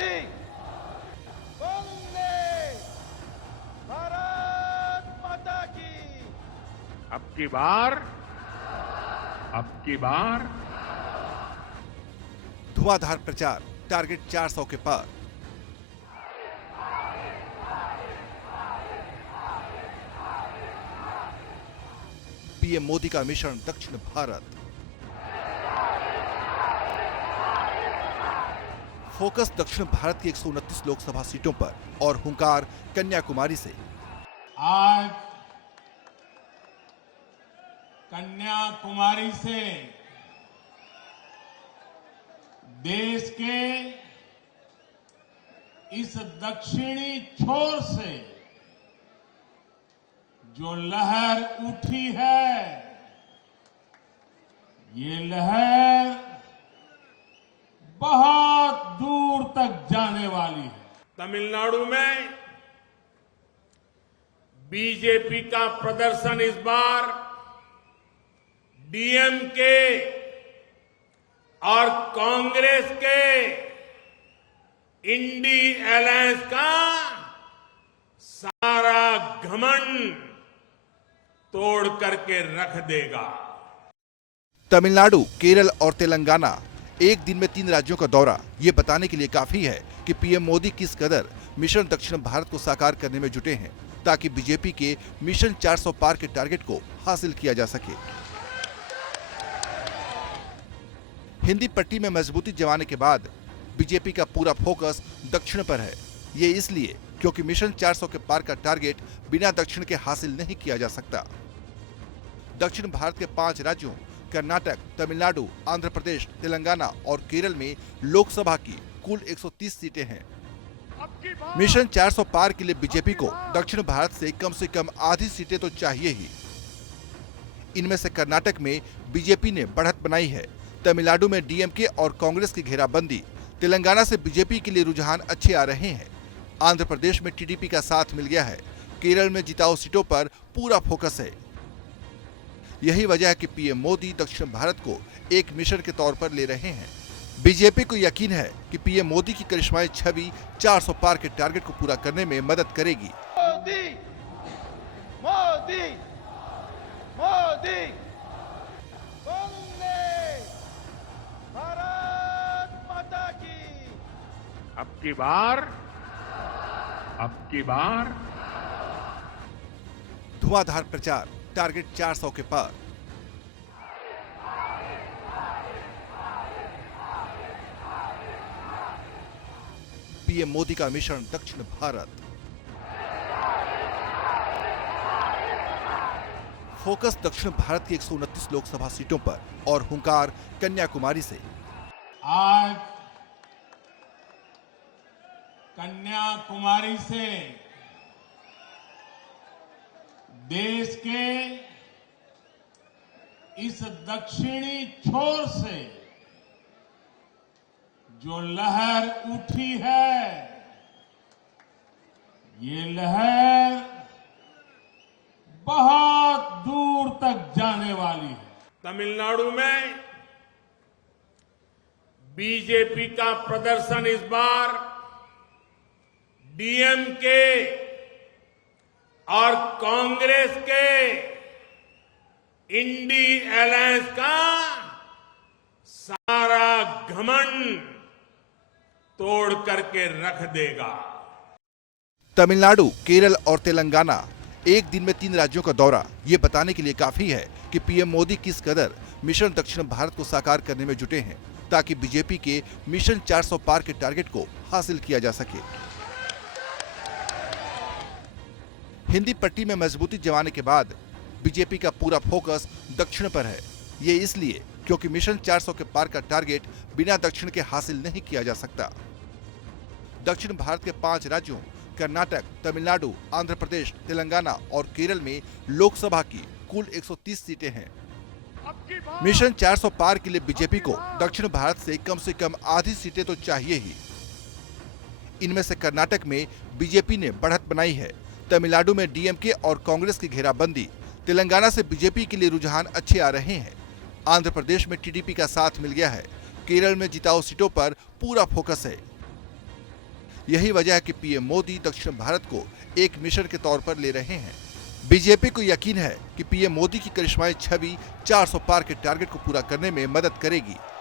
मोदी वंदे भारत माता की। अब की बार धुआंधार प्रचार, टारगेट 400 के पार। पीएम मोदी का मिशन दक्षिण भारत। फोकस दक्षिण भारत की 129 लोकसभा सीटों पर और हुंकार कन्याकुमारी से। आज कन्याकुमारी से देश के इस दक्षिणी छोर से जो लहर उठी है, ये लहर बहुत दूर तक जाने वाली है। तमिलनाडु में बीजेपी का प्रदर्शन इस बार डीएमके और कांग्रेस के इंडी अलायंस का सारा घमंड तोड़ करके रख देगा। तमिलनाडु, केरल और तेलंगाना, एक दिन में 3 राज्यों का दौरा ये बताने के लिए काफी है कि पीएम मोदी किस कदर मिशन दक्षिण भारत को साकार करने में जुटे हैं, ताकि बीजेपी के मिशन 400 पार के टारगेट को हासिल किया जा सके। हिंदी पट्टी में मजबूती जमाने के बाद बीजेपी का पूरा फोकस दक्षिण पर है। ये इसलिए क्योंकि मिशन 400 के पार का टारगेट बिना दक्षिण के हासिल नहीं किया जा सकता। दक्षिण भारत के 5 राज्यों कर्नाटक, तमिलनाडु, आंध्र प्रदेश, तेलंगाना और केरल में लोकसभा की कुल 130 सीटें हैं। मिशन 400 पार के लिए बीजेपी को दक्षिण भारत से कम आधी सीटें तो चाहिए ही। इनमें से कर्नाटक में बीजेपी ने बढ़त बनाई है, तमिलनाडु में डीएमके और कांग्रेस की घेराबंदी, तेलंगाना से बीजेपी के लिए रुझान अच्छे आ रहे हैं, आंध्र प्रदेश में टीडीपी का साथ मिल गया है, केरल में जिताऊ सीटों पर पूरा फोकस है। यही वजह है कि पीएम मोदी दक्षिण भारत को एक मिशन के तौर पर ले रहे हैं। बीजेपी को यकीन है कि पीएम मोदी की करिश्माई छवि 400 पार के टारगेट को पूरा करने में मदद करेगी। मोदी मोदी मोदी वंदे भारत माता की। अब की बार धुआंधार प्रचार, टारगेट 400 के पार। पीएम मोदी का मिशन दक्षिण भारत। फोकस दक्षिण भारत की 129 लोकसभा सीटों पर और हुंकार कन्याकुमारी से। आज कन्याकुमारी से देश के इस दक्षिणी छोर से जो लहर उठी है, ये लहर बहुत दूर तक जाने वाली है। तमिलनाडु में बीजेपी का प्रदर्शन इस बार डीएमके और कांग्रेस के इंडी अलायंस का सारा घमंड तोड़ करके रख देगा। तमिलनाडु, केरल और तेलंगाना, एक दिन में 3 राज्यों का दौरा ये बताने के लिए काफी है कि पीएम मोदी किस कदर मिशन दक्षिण भारत को साकार करने में जुटे हैं, ताकि बीजेपी के मिशन 400 पार के टारगेट को हासिल किया जा सके। हिंदी पट्टी में मजबूती जमाने के बाद बीजेपी का पूरा फोकस दक्षिण पर है। ये इसलिए क्योंकि मिशन 400 के पार का टारगेट बिना दक्षिण के हासिल नहीं किया जा सकता। दक्षिण भारत के 5 राज्यों कर्नाटक, तमिलनाडु, आंध्र प्रदेश, तेलंगाना और केरल में लोकसभा की कुल 130 सीटें हैं। मिशन 400 पार के लिए बीजेपी को दक्षिण भारत से कम आधी सीटें तो चाहिए ही। इनमें से कर्नाटक में बीजेपी ने बढ़त बनाई है, तमिलनाडु में डीएमके और कांग्रेस की घेराबंदी, तेलंगाना से बीजेपी के लिए रुझान अच्छे आ रहे हैं, आंध्र प्रदेश में टीडीपी का साथ मिल गया है, केरल में जिताऊ सीटों पर पूरा फोकस है। यही वजह है कि पीएम मोदी दक्षिण भारत को एक मिशन के तौर पर ले रहे हैं। बीजेपी को यकीन है कि पीएम मोदी की करिश्माई छवि 400 पार के टारगेट को पूरा करने में मदद करेगी।